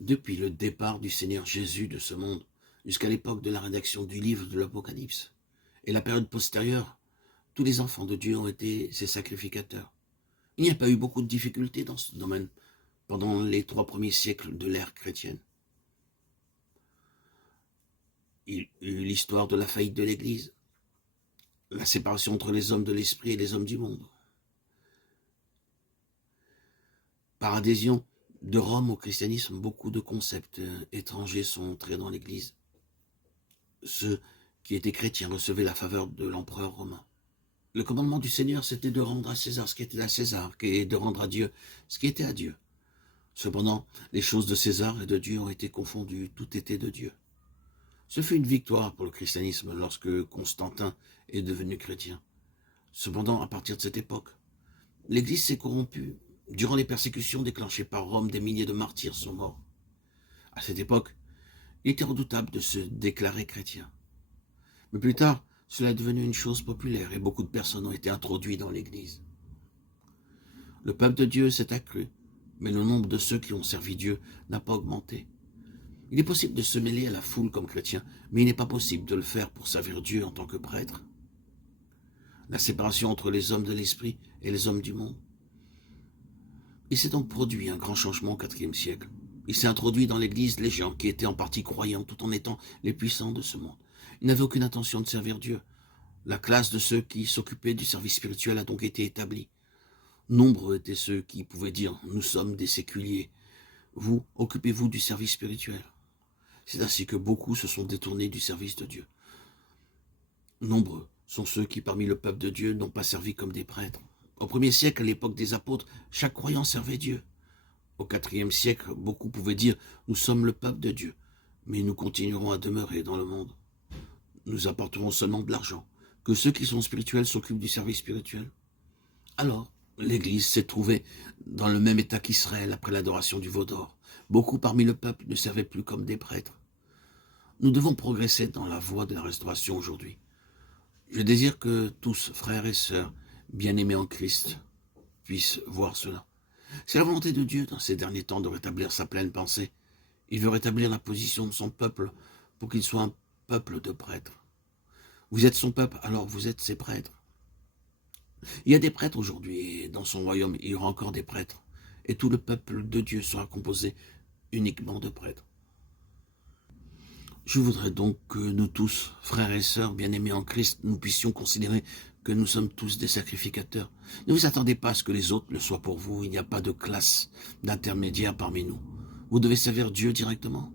Depuis le départ du Seigneur Jésus de ce monde, jusqu'à l'époque de la rédaction du livre de l'Apocalypse, et la période postérieure, tous les enfants de Dieu ont été ses sacrificateurs. Il n'y a pas eu beaucoup de difficultés dans ce domaine pendant les 3 premiers siècles de l'ère chrétienne. Il y a eu l'histoire de la faillite de l'Église, la séparation entre les hommes de l'esprit et les hommes du monde. Par adhésion de Rome au christianisme, beaucoup de concepts étrangers sont entrés dans l'Église. Ceux qui étaient chrétiens recevaient la faveur de l'empereur romain. Le commandement du Seigneur, c'était de rendre à César ce qui était à César, et de rendre à Dieu ce qui était à Dieu. Cependant, les choses de César et de Dieu ont été confondues, tout était de Dieu. Ce fut une victoire pour le christianisme lorsque Constantin est devenu chrétien. Cependant, à partir de cette époque, l'Église s'est corrompue. Durant les persécutions déclenchées par Rome, des milliers de martyrs sont morts. À cette époque, il était redoutable de se déclarer chrétien. Mais plus tard, cela est devenu une chose populaire et beaucoup de personnes ont été introduites dans l'Église. Le peuple de Dieu s'est accru, mais le nombre de ceux qui ont servi Dieu n'a pas augmenté. Il est possible de se mêler à la foule comme chrétien, mais il n'est pas possible de le faire pour servir Dieu en tant que prêtre. La séparation entre les hommes de l'esprit et les hommes du monde. Il s'est donc produit un grand changement au IVe siècle. Il s'est introduit dans l'Église les gens qui étaient en partie croyants tout en étant les puissants de ce monde. Ils n'avaient aucune intention de servir Dieu. La classe de ceux qui s'occupaient du service spirituel a donc été établie. Nombreux étaient ceux qui pouvaient dire « Nous sommes des séculiers. Vous, occupez-vous du service spirituel. » C'est ainsi que beaucoup se sont détournés du service de Dieu. Nombreux sont ceux qui, parmi le peuple de Dieu, n'ont pas servi comme des prêtres. Au 1er siècle, à l'époque des apôtres, chaque croyant servait Dieu. Au IVe siècle, beaucoup pouvaient dire « Nous sommes le peuple de Dieu, mais nous continuerons à demeurer dans le monde. Nous apporterons seulement de l'argent. Que ceux qui sont spirituels s'occupent du service spirituel. » Alors, l'Église s'est trouvée dans le même état qu'Israël après l'adoration du veau d'or. Beaucoup parmi le peuple ne servaient plus comme des prêtres. Nous devons progresser dans la voie de la restauration aujourd'hui. Je désire que tous, frères et sœurs, bien-aimés en Christ, puissent voir cela. C'est la volonté de Dieu dans ces derniers temps de rétablir sa pleine pensée. Il veut rétablir la position de son peuple pour qu'il soit un peuple de prêtres. Vous êtes son peuple, alors vous êtes ses prêtres. Il y a des prêtres aujourd'hui, et dans son royaume, il y aura encore des prêtres. Et tout le peuple de Dieu sera composé uniquement de prêtres. Je voudrais donc que nous tous, frères et sœurs, bien-aimés en Christ, nous puissions considérer que nous sommes tous des sacrificateurs. Ne vous attendez pas à ce que les autres le soient pour vous. Il n'y a pas de classe d'intermédiaire parmi nous. Vous devez servir Dieu directement.